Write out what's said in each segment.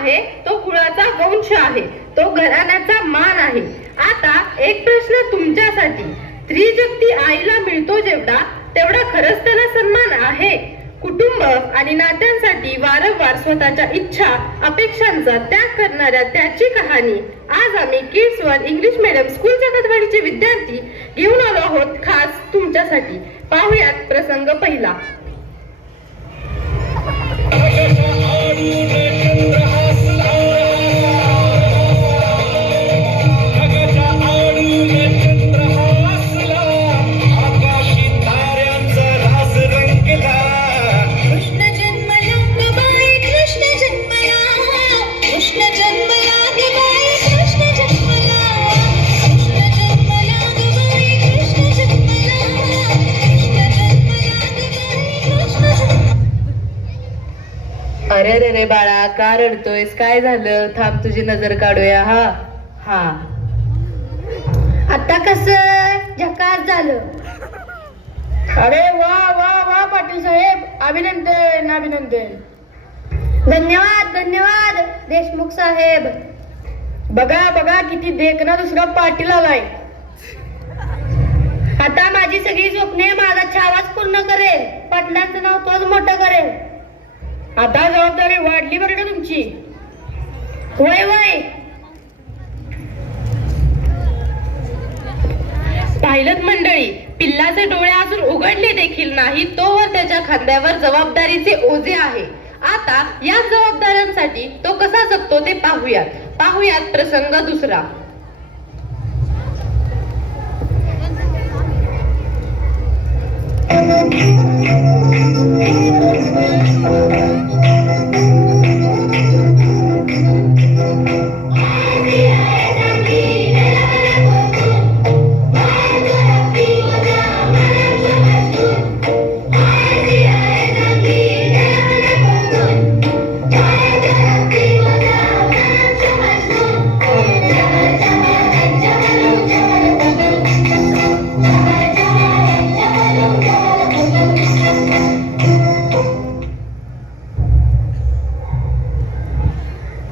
आहे तो कुळाचा वंश आहे, तो घराण्याचा मान आहे. आता एक प्रश्न तुमच्यासाठी. स्त्री शक्ती आईला मिळतो जेवढा, तेवढा खरंच त्याला सन्मान आहे? कुटुंब आणि नात्यांसाठी वारंवार स्वतःच्या इच्छा अपेक्षांचा त्याग करणाऱ्या त्याची कहाणी आज आम्ही kids one English medium school जगतवाडीचे विद्यार्थी घेऊन आलो आहोत खास तुमच्यासाठी. पाहुयात प्रसंग पहिला. अरे रे रे बाळा, का रडतोयस? काय झालं? थांब, तुझी नजर काढूया. हा हा, आता कसं झकास झालं. अरे वा वा वा पाटील साहेब, अभिनंदन अभिनंदन. धन्यवाद धन्यवाद देशमुख साहेब. बघा बघा किती देखना दुसरा पाटील आलाय. आता माझी सगळी स्वप्ने माझा छावाच पूर्ण करेल. पाटलांचं नाव तोच मोठं करेल. आता जबाबदारी वाढली बरं का तुमची. वय वय. पाहिलंत मंडळी, पिल्लाचे डोळे अजून उघडले देखील नाही तोवर त्याच्या खांद्यावर जबाबदारीचे ओझे आहे. आता या जबाबदाऱ्यांसाठी तो कसा जगतो ते पाहुयात प्रसंग दुसरा.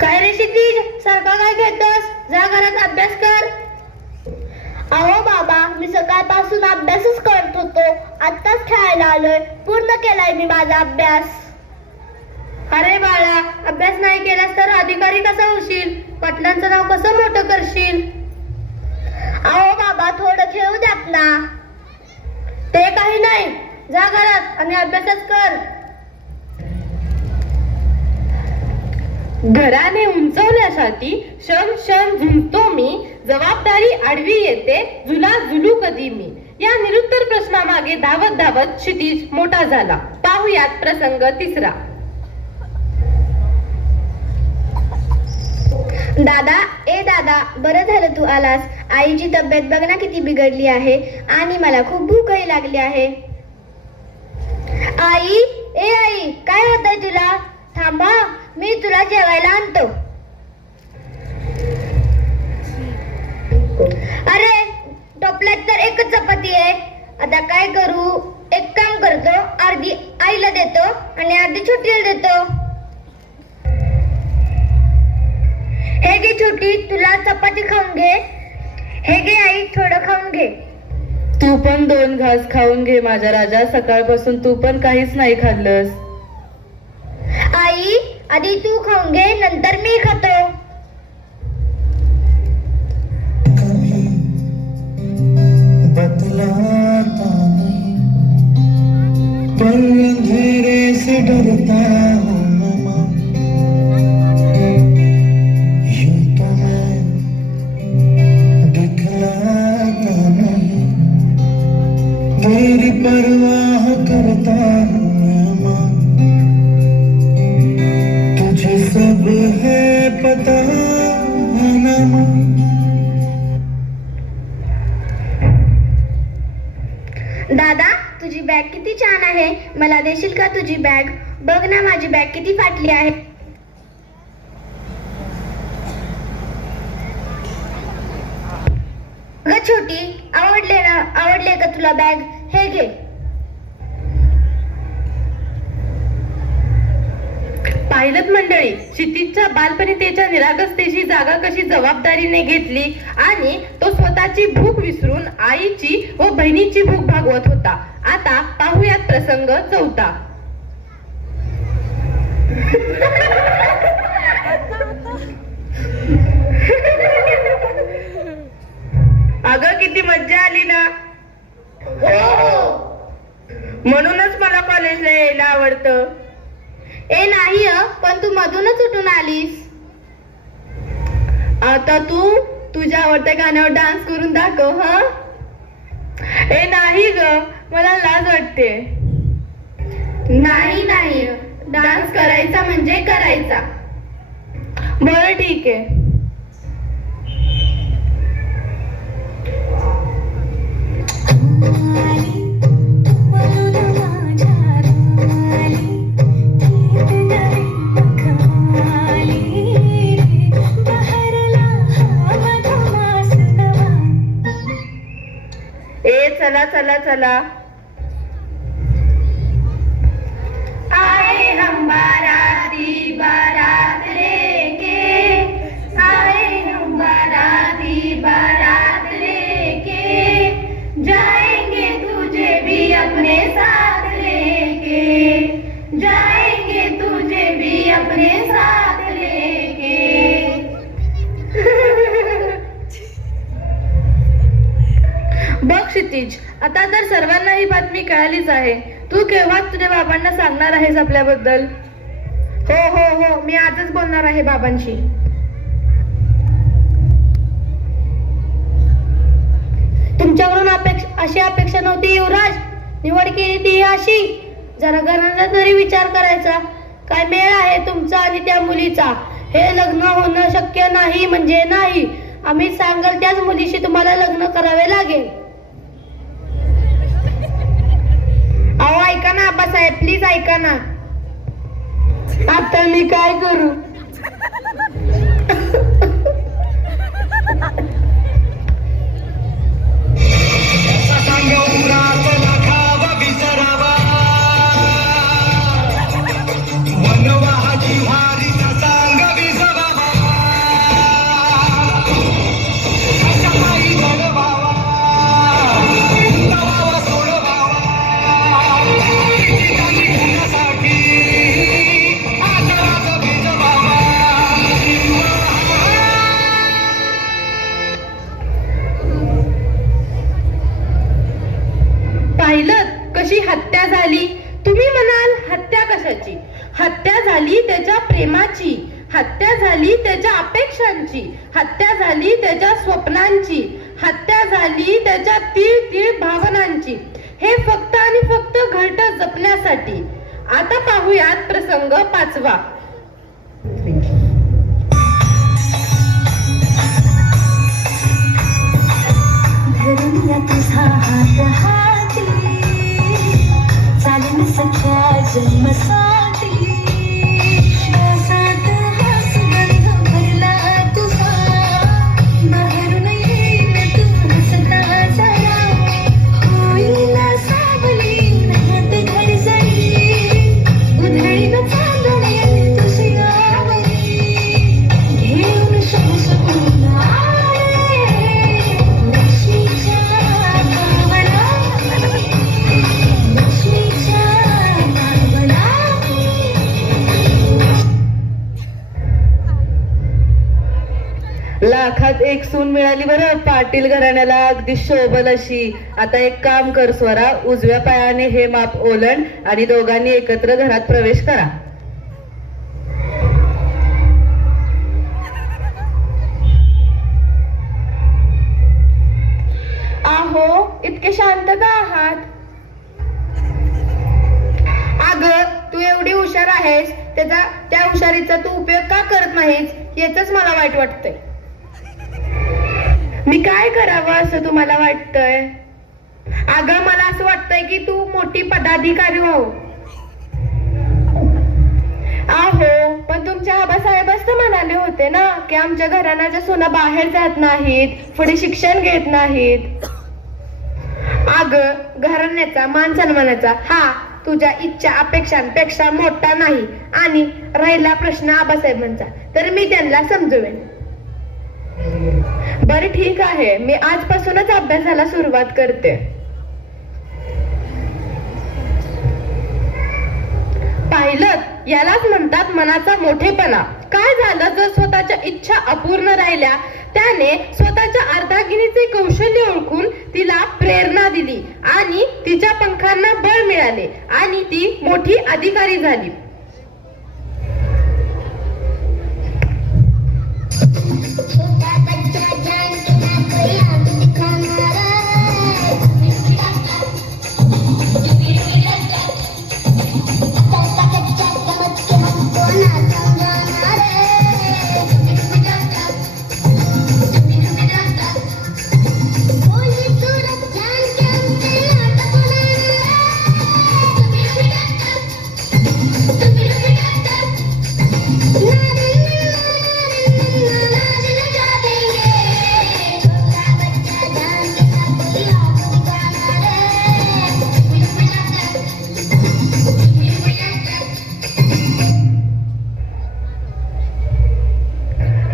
काय रे क्षितिज, सारखा काय खेळतोस? जा घरात अभ्यास कर. अहो बाबा, मी सकाळपासून अभ्यासच करत होतो. आत्ताच खेळायला आलोय. पूर्ण केलाय मी माझा अभ्यास. अरे बाळा, अभ्यास नाही केलास तर अधिकारी कसा होशील? पाटलांचं नाव कसं मोठं करशील? अहो बाबा, थोडं खेळू द्यात ना. ते काही नाही, जा घरात आणि अभ्यासच कर. घराने उंचवण्यासाठी क्षण झुंजतो मी, जबाबदारी आडवी येते झुलू कधी मी. या निरुत्तर प्रश्नामागे धावत धावत क्षितिज मोठा झाला. पाहुयात प्रसंग तिसरा. दादा, ए दादा, बरं झालं तू आलास. आईची तब्येत बघ ना किती बिघडली आहे आणि मला खूप भूकही लागली आहे. आई, ए आई, काय होतंय तुला? थांबा, मी तुला जेवायला आणतो. अरे, टोपल्यात तर एकच चपाती आहे. आता काय करू? एक काम करतो, अर्धी आईला देतो आणि अर्धी छोटीला देतो. हे घे छोटी, तुला चपाती खाऊन घे. हे घे आई, थोडं खाऊन घे. तू पण 2 घास खाऊन घे माझ्या राजा. सकाळपासून तू पण काहीच नाही खाल्लंस. आई, आधी तू खाऊन घे, नंतर मी खातो. बतलाता नहीं पर अंधेरे से डरता हूँ ममा. यूं तो मैं दिखलाता नहीं, तेरी परवाह करता हूँ ममा. तुझे सब है पता है ना माँ. दादा, तुझी बॅग किती छान आहे. मला देशील का तुझी बॅग? बघ ना माझी बॅग किती फाटली आहे. अगं छोटी, आवडले का तुला बॅग? हे घे. पाहिलंत मंडळी, क्षितिजच्या बालपणीतेच्या निरागसतेची जागा कशी जबाबदारीने घेतली आणि तो स्वतःची भूक विसरून आईची व बहिणीची भूक भागवत होता. आता पाहूयात प्रसंग 4. अगं किती मज्जा आली ना. म्हणूनच मला कॉलेजला यायला आवडतं. ए नाही पण तू मधूनच उठून आलीस. आता तू तुझ्या आवडत्या गाण्यावर डान्स करून दाखव. हा ए नाही ग, मला लाज वाटते. नाही नाही, डान्स करायचा म्हणजे करायचा. बरं ठीक आहे. ए चला चला चला. आए हम बाराती बारात लेके, आए हम बाराती बारात लेके, जाएंगे तुझे भी अपने साथ लेके, जाएंगे तुझे भी अपने साथ लेके. बघ क्षितिज, आता तर सर्वांना ही बातमी कळालीच आहे. तू केव्हा तुझ्या बाबांना सांगणार आहेस आपल्याबद्दल? हो हो हो, मी आजच बोलणार आहे बाबांशी. तुमच्याकडून अशी अपेक्षा नव्हती युवराज. निवड केली ती अशी. जरा घराचा तरी विचार करायचा. काय मेळ आहे तुमचा आणि त्या मुलीचा? हे लग्न होणं शक्य नाही म्हणजे नाही. आम्ही सांगाल त्याच मुलीशी तुम्हाला लग्न करावे लागेल. अहो ऐका ना आबासाहेब, प्लीज ऐका ना. आता मी काय करू? पाहिलं कशी हत्या झाली. तुम्ही म्हणाल हत्या कशाची? हत्या झाली त्याच्या प्रेमाची, हत्या झाली त्याच्या अपेक्षांची, हत्या झाली त्याच्या स्वप्नांची, हत्या झाली त्याच्या तीळ तीळ भावनांची. हे फक्त आणि फक्त घरटं जपण्यासाठी. आता पाहूयात प्रसंग 5. चालन सख्या जन्मसाठी, श्वासात हा सुगंध भरला तुझा, बाहेरून येईल तू हसता जरा, होईल सावली नात घर जरी, उधळीन चांदणे तुझी आवडी, घेऊन श्वास उन्हाळे लक्ष्मीच्या लाखात एक सून मिळाली बरं पाटील घराण्याला, अगदी शोभल अशी. आता एक काम कर स्वरा, उजव्या पायाने हे माप ओलांड आणि दोघांनी एकत्र घरात प्रवेश करा. आहो इतके शांत का आहात? अगं तू एवढी हुशार आहेस, त्या हुशारीचा तू उपयोग का करत नाहीस याच मला वाईट वाटतंय. मी काय करावं असं तुम्हाला वाटतंय? अगं मला असं वाटतंय की तू मोठी पदाधिकारी हो. आहो पण तुमच्या आबासाहेबच तर म्हणाले होते ना की आमच्या घराण्याच्या सुना बाहेर जात नाहीत, पुढे शिक्षण घेत नाहीत. अगं घराण्याचा मान सन्मानाचा हा तुझ्या इच्छा अपेक्षांपेक्षा मोठा नाही. आणि राहिला प्रश्न आबासाहेबांचा, तर मी त्यांना समजवेन. बरं ठीक आहे, मी आजपासूनच अभ्यासाला सुरुवात करते. पाहिलं, यालाच म्हणतात मनाचा मोठेपणा. काय झालं जर स्वतःच्या इच्छा अपूर्ण राहिल्या? त्याने स्वतःच्या अर्धांगिनीचे कौशल्य ओळखून तिला प्रेरणा दिली आणि तिच्या पंखांना बळ मिळाले आणि ती मोठी अधिकारी झाली.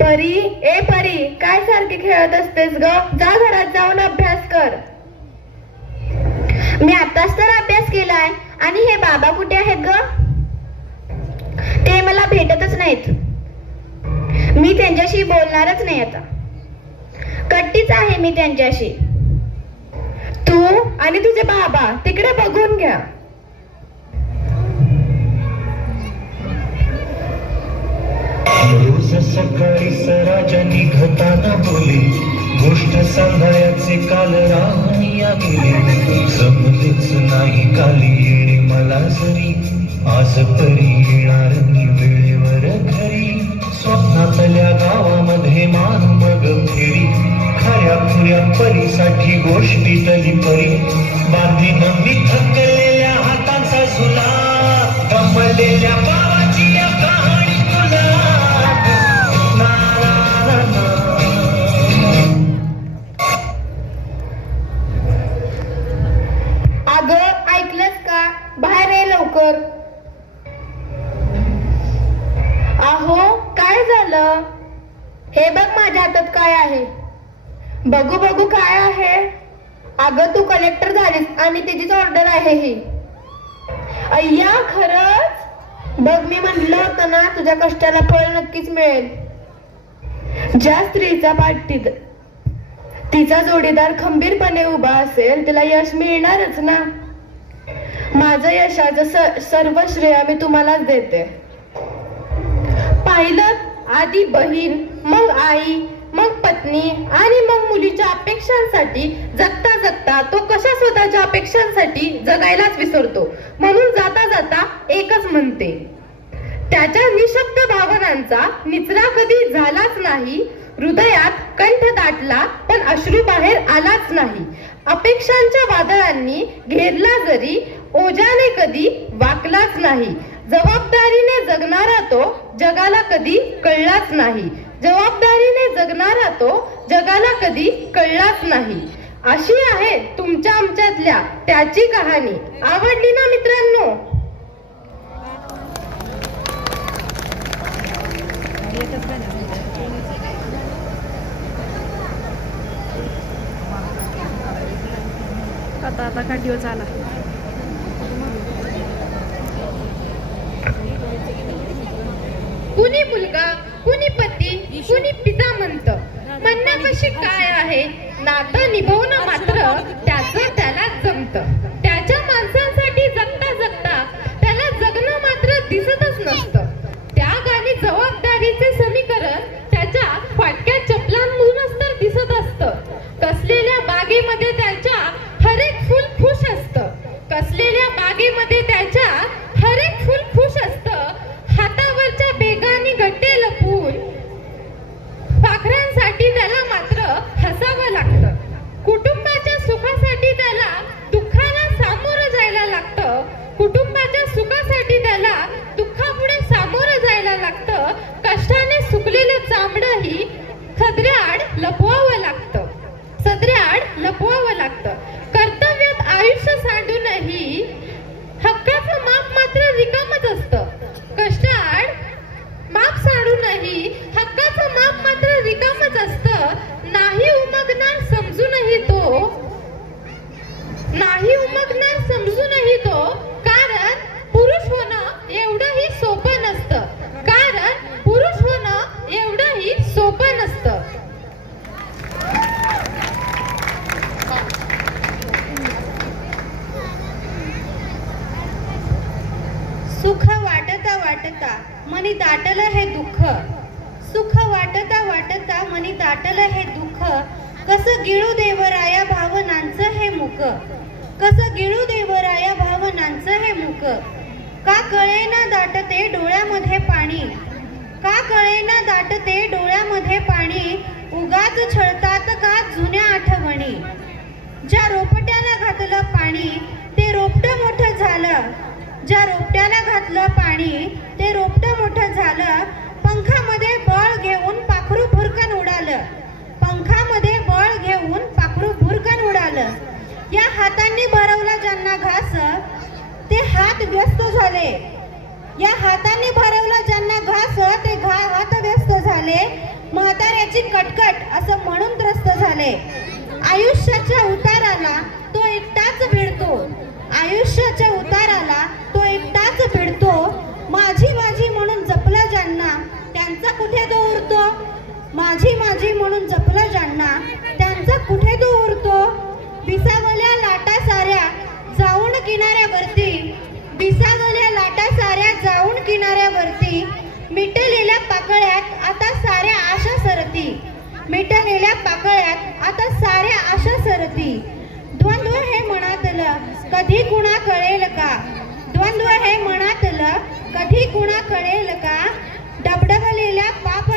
परी, ए परी, काय सारखी खेळत असतेस ग? जा घरात जाऊन अभ्यास कर. मी आताच तर अभ्यास केलाय. आणि हे बाबा कुठे आहेत ग? ते मला भेटतच नाहीत. मी त्यांच्याशी बोलणारच नाही आता. कट्टीच आहे मी त्यांच्याशी. तू आणि तुझे बाबा तिकडे बघून घ्या. रोज सकाळी सराच्या निघताना बोले, गोष्ट सांगायचे काल राहण्या गेले. जमलेच नाही काली येणे मला जरी, आज परी येणार मी वेळेवर घरी. स्वप्नातल्या गावामध्ये मान मग फेरी, खऱ्या खुऱ्या परीसाठी गोष्टीतली परी. बांधीन मी थकलेल्या हाताचा झुला, दमलेल्या बाबाची या कहाणी तुला. ना, ना, ना, ना. अगं, ऐकलंस का? बाहेर ये लवकर. अहो, काय झालं? हे बघ माझ्या हातात काय आहे. बघू बघू काय आहे. अगं, तू कलेक्टर झालीस आणि तिचीच ऑर्डर आहे ही. अय्या, खरंच? बघ, मी म्हणलं होतं ना, तुझ्या कष्टाला फळ नक्कीच मिळेल. ज्या स्त्रीचा पाठीत तिचा जोडीदार खंबीरपणे उभा असेल, तिला यश मिळणारच ना. माझं यशाचं सर्व श्रेय मी तुम्हालाच देते. पाहिलं, आधी बहीण, मग आई, मग पत्नी आणि मग मुलीच्या अपेक्षांसाठी जगता जगता तो कशा स्वतःच्या अपेक्षांसाठी जगायलाच विसरतो. म्हणून जाता जाता एकच म्हणते. त्याच्या निशब्द भावनांचा निचरा कधी झालाच नाही. हृदयात कंठ दाटला पण अश्रू बाहेर आलाच नाही. अपेक्षांच्या वादळांनी घेरला जरी, ओझ्याने कधी वाकलाच नाही. जबाबदारीने जगणारा तो जगाला कधी कळलाच नाही. जबाबदारीने जगणारा तो जगाला कधी कळलाच नाही. अशी आहे तुमच्या आमच्यातल्या त्याची कहाणी. आवडली ना मित्रांनो? आता काय दिवस आला. कुणी मुलगा, कुणी पती, कुणी पिता म्हणतं. म्हणण्यापाशी काय आहे? नातं निभवणं मात्र त्याचं त्याला जमतं. त्याच्या माणसांसाठी जगता जगता त्याला जगणं मात्र दिसतच नसतं. त्याग आणि जबाबदारीचे समीकरण त्याच्या फाटक्या चपलांमधूनच तर दिसत असतं. कसलेल्या बागेमध्ये त्याच्या हर एक फुल खुश असतं. कसलेल्या बागेमध्ये त्याच्या हर एक फुल खुश असतं. हातावरच्या बेगानी गट्टे लपून पाखरांसाठी त्याला मात्र हसावं लागतं. कुटुंबाच्या सुखासाठी त्याला काही उमगणार समजूनही तो, कारण पुरुष होणं एवढंही सोपं नसतं, कारण पुरुष होणं एवढंही सोपं नसतं. सुख वाटता वाटता मनी दाटलं हे दुःख, सुख वाटता वाटता मनी दाटलं हे दुःख, कसं गिळू देवराया भावनांचं हे मुख, कसं गिळू देवराया भावनांचं हे मुख. का कळेना दाटते डोळ्यामध्ये पाणी, का कळेना दाटते डोळ्यामध्ये पाणी, उगाच छळतात का जुन्या आठवणी. ज्या रोपट्याला घातलं पाणी ते रोपटं मोठं झालं, ज्या रोपट्याला घातलं पाणी ते रोपटं मोठं झालं. पंखामध्ये बळ घेऊन पाखरू भुरकन उडालं, पंखामध्ये बळ घेऊन पाखरू भुरकन उडालं. या हातांनी भरवला ज्यांना घास ते हात व्यस्त झाले, या हातांनी भरवला ज्यांना घास ते हात व्यस्त झाले. म्हाताऱ्याची कटकट असं म्हणून त्रस्त झाले. आयुष्याच्या उताराला तो एकटाच भिडतो, आयुष्याच्या उताराला तो एकटाच भिडतो. माझी माझी म्हणून जपलं ज्यांना त्यांचा कुठे तो उरतो, माझी माझी म्हणून जपलं ज्यांना त्यांचा कुठे तो उरतो. विसावल्या लाटा साऱ्या जाऊन किनाऱ्यावरती, विसावल्या लाटा साऱ्या जाऊन किनाऱ्यावरती. मिटलेल्या पाकळ्यात आता साऱ्या आशा सरती, मिटलेल्या पाकळ्यात आता साऱ्या आशा सरती. द्वंद्व हे मनातलं कधी कुणा कळेल का, द्वंद्व हे मनातलं कधी कुणा कळेल का. डबडबलेल्या पापण्या